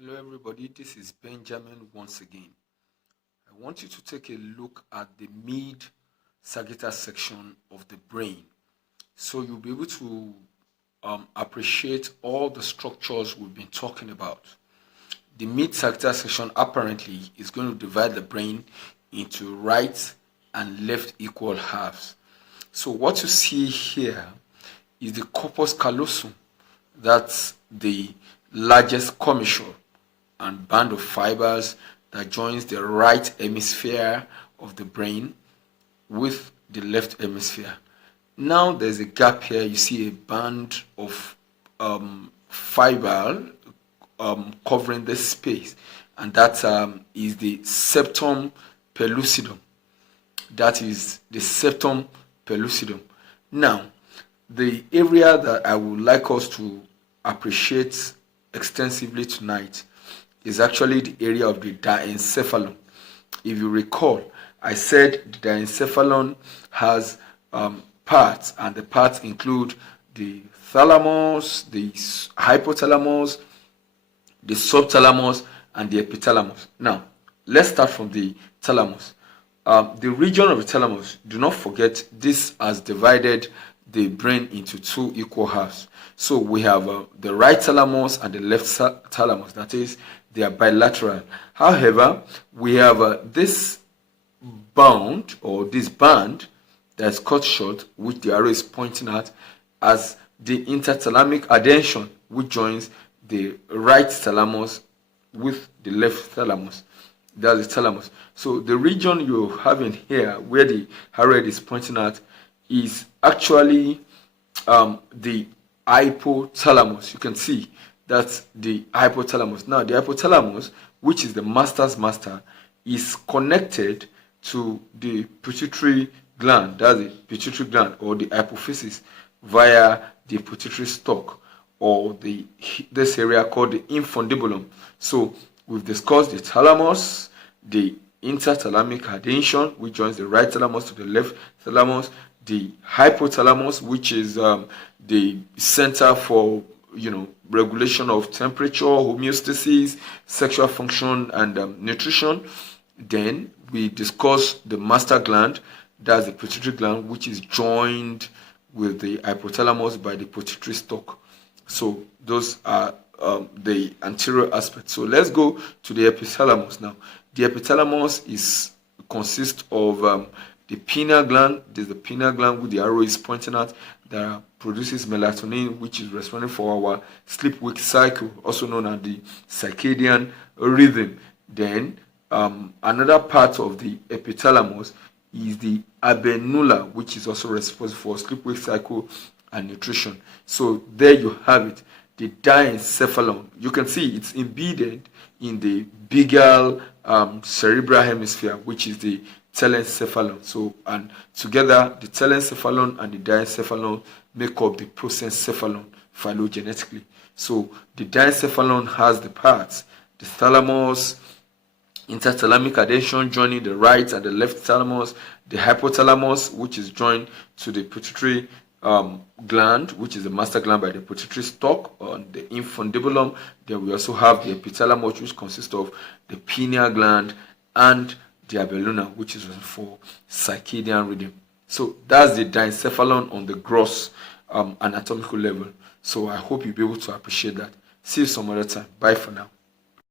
Hello everybody, this is Benjamin once again. I want you to take a look at the mid-sagittal section of the brain so you'll be able to appreciate all the structures we've been talking about. The mid-sagittal section apparently is going to divide the brain into right and left equal halves. So what you see here is the corpus callosum. That's the largest commissure and band of fibers that joins the right hemisphere of the brain with the left hemisphere. Now there's a gap here. You see a band of fiber covering this space, and that is the septum pellucidum. That is the septum pellucidum. Now, the area that I would like us to appreciate extensively tonight is actually the area of the diencephalon. If you recall, I said the diencephalon has parts, and the parts include the thalamus, the hypothalamus, the subthalamus, and the epithalamus. Now, let's start from the thalamus. The region of the thalamus, do not forget, this has divided the brain into two equal halves. So we have the right thalamus and the left thalamus. That is, they are bilateral. However, we have this bound, or this band that's cut short, which the arrow is pointing at, as the interthalamic adhesion, which joins the right thalamus with the left thalamus. That's the thalamus. So the region you have in here, where the arrow is pointing at, is actually the hypothalamus. You can see that's the hypothalamus. Now, the hypothalamus, which is the master's master, is connected to the pituitary gland. That's the pituitary gland, or the hypophysis, via the pituitary stalk, or this area called the infundibulum. So we've discussed the thalamus, the interthalamic adhesion, which joins the right thalamus to the left thalamus, the hypothalamus, which is the center for regulation of temperature, homeostasis, sexual function, and nutrition. Then we discuss the master gland, that's the pituitary gland, which is joined with the hypothalamus by the pituitary stalk. So those are the anterior aspects. So let's go to the epithalamus now. The epithalamus consists of the pineal gland. There's the pineal gland, with the arrow is pointing at, that produces melatonin, which is responsible for our sleep-wake cycle, also known as the circadian rhythm. Then another part of the epithalamus is the habenula, which is also responsible for sleep-wake cycle and nutrition. So there you have it, the diencephalon. You can see it's embedded in the bigal cerebral hemisphere, which is the telencephalon. So, and together the telencephalon and the diencephalon make up the prosencephalon phylogenetically. So the diencephalon has the parts: the thalamus, interthalamic adhesion joining the right and the left thalamus, the hypothalamus, which is joined to the pituitary gland, which is the master gland by the pituitary stalk, on the infundibulum. Then we also have the epithalamus, which consists of the pineal gland and the habenula, which is for circadian rhythm. So that's the diencephalon on the gross anatomical level. So I hope you'll be able to appreciate that. See you some other time. Bye for now.